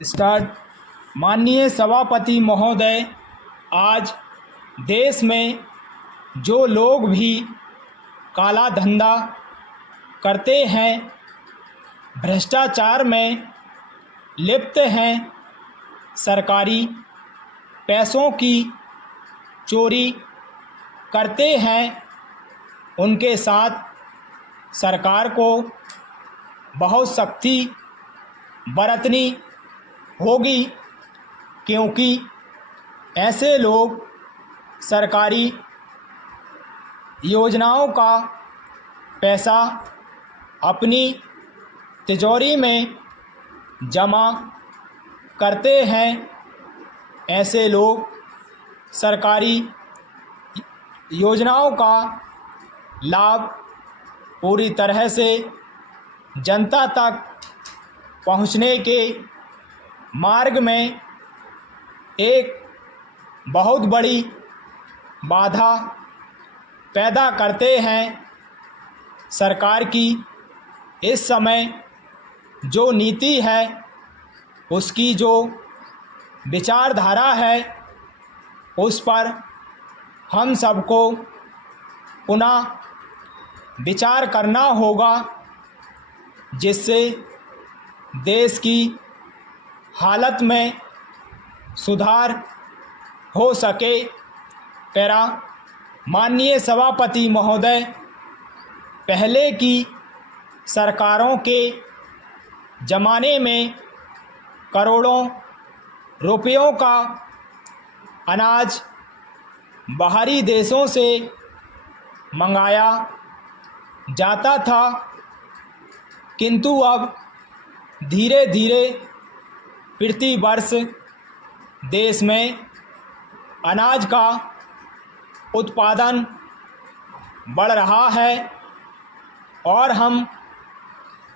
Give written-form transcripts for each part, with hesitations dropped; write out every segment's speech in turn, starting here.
Start. माननीय सभापति महोदय, आज देश में जो लोग भी काला धंधा करते हैं, भ्रष्टाचार में लिप्त हैं, सरकारी पैसों की चोरी करते हैं, उनके साथ सरकार को बहुत सख्ती बरतनी होगी, क्योंकि ऐसे लोग सरकारी योजनाओं का पैसा अपनी तिजोरी में जमा करते हैं। ऐसे लोग सरकारी योजनाओं का लाभ पूरी तरह से जनता तक पहुंचने के मार्ग में एक बहुत बड़ी बाधा पैदा करते हैं। सरकार की इस समय जो नीति है, उसकी जो विचारधारा है, उस पर हम सबको पुनः विचार करना होगा, जिससे देश की हालत में सुधार हो सके। पैरा। माननीय सभापति महोदय, पहले की सरकारों के ज़माने में करोड़ों रुपयों का अनाज बाहरी देशों से मंगाया जाता था, किंतु अब धीरे धीरे प्रति वर्ष देश में अनाज का उत्पादन बढ़ रहा है और हम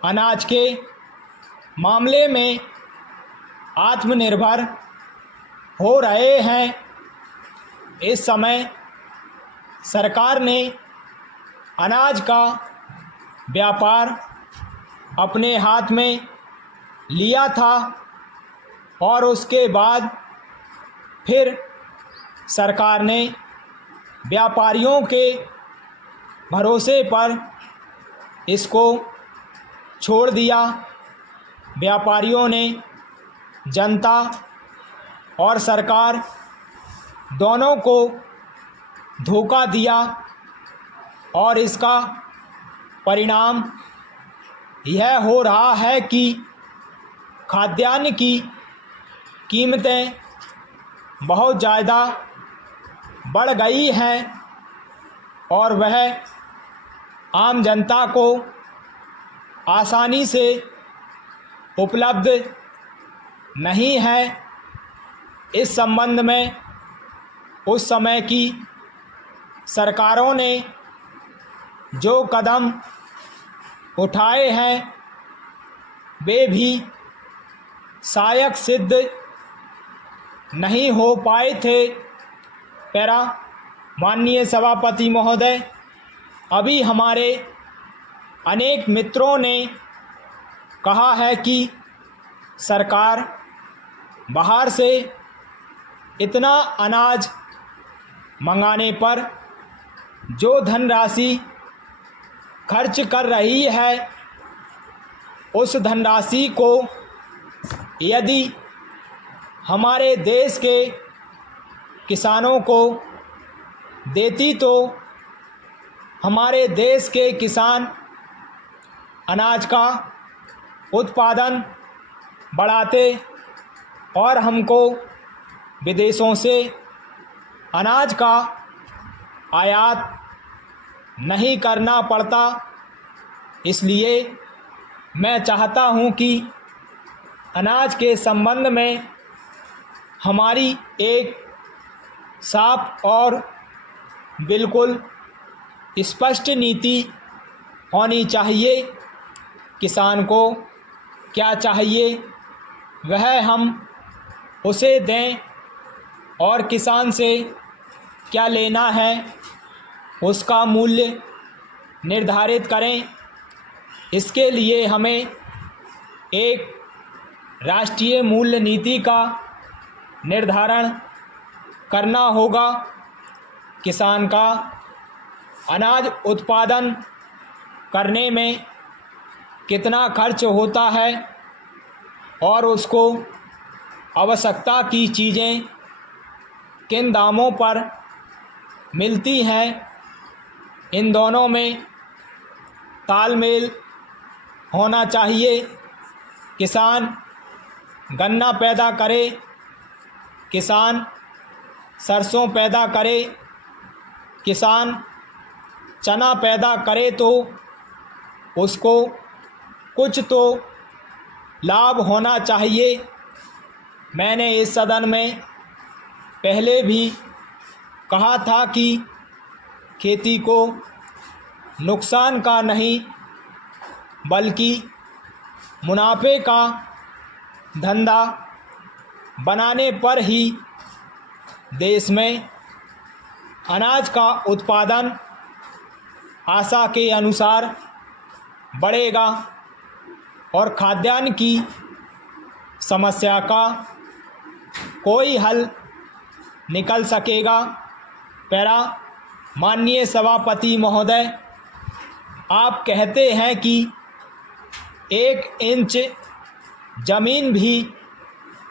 अनाज के मामले में आत्मनिर्भर हो रहे हैं। इस समय सरकार ने अनाज का व्यापार अपने हाथ में लिया था और उसके बाद फिर सरकार ने व्यापारियों के भरोसे पर इसको छोड़ दिया। व्यापारियों ने जनता और सरकार दोनों को धोखा दिया और इसका परिणाम यह हो रहा है कि खाद्यान्न की कीमतें बहुत ज़्यादा बढ़ गई हैं और वह आम जनता को आसानी से उपलब्ध नहीं है। इस संबंध में उस समय की सरकारों ने जो कदम उठाए हैं, वे भी सहायक सिद्ध नहीं हो पाए थे। पैरा। माननीय सभापति महोदय, अभी हमारे अनेक मित्रों ने कहा है कि सरकार बाहर से इतना अनाज मंगाने पर जो धनराशि खर्च कर रही है, उस धनराशि को यदि हमारे देश के किसानों को देती तो हमारे देश के किसान अनाज का उत्पादन बढ़ाते और हमको विदेशों से अनाज का आयात नहीं करना पड़ता। इसलिए मैं चाहता हूं कि अनाज के संबंध में हमारी एक साफ और बिल्कुल स्पष्ट नीति होनी चाहिए। किसान को क्या चाहिए वह हम उसे दें और किसान से क्या लेना है उसका मूल्य निर्धारित करें। इसके लिए हमें एक राष्ट्रीय मूल्य नीति का निर्धारण करना होगा। किसान का अनाज उत्पादन करने में कितना खर्च होता है और उसको आवश्यकता की चीज़ें किन दामों पर मिलती हैं, इन दोनों में तालमेल होना चाहिए। किसान गन्ना पैदा करे, किसान सरसों पैदा करे, किसान चना पैदा करे तो उसको कुछ तो लाभ होना चाहिए। मैंने इस सदन में पहले भी कहा था कि खेती को नुकसान का नहीं बल्कि मुनाफे का धंधा बनाने पर ही देश में अनाज का उत्पादन आशा के अनुसार बढ़ेगा और खाद्यान्न की समस्या का कोई हल निकल सकेगा। पैरा माननीय सभापति महोदय, आप कहते हैं कि 1 इंच ज़मीन भी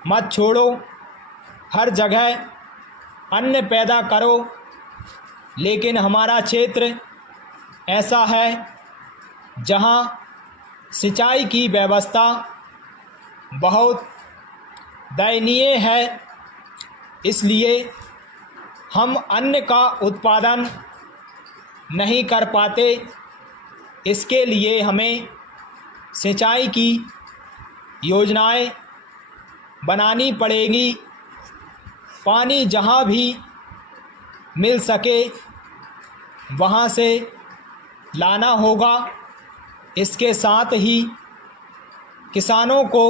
मत छोड़ो, हर जगह अन्न पैदा करो, लेकिन हमारा क्षेत्र ऐसा है जहां सिंचाई की व्यवस्था बहुत दयनीय है। इसलिए हम अन्न का उत्पादन नहीं कर पाते। इसके लिए हमें सिंचाई की योजनाएं बनानी पड़ेगी। पानी जहां भी मिल सके वहां से लाना होगा। इसके साथ ही किसानों को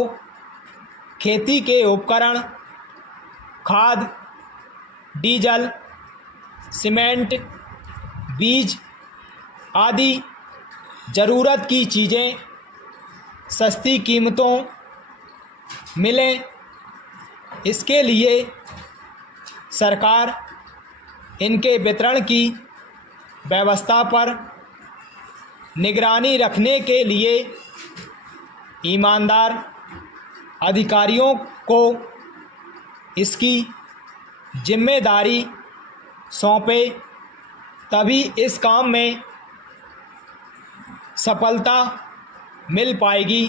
खेती के उपकरण, खाद, डीजल, सीमेंट, बीज आदि ज़रूरत की चीज़ें सस्ती कीमतों मिलें। इसके लिए सरकार इनके वितरण की व्यवस्था पर निगरानी रखने के लिए ईमानदार अधिकारियों को इसकी जिम्मेदारी सौंपे, तभी इस काम में सफलता मिल पाएगी।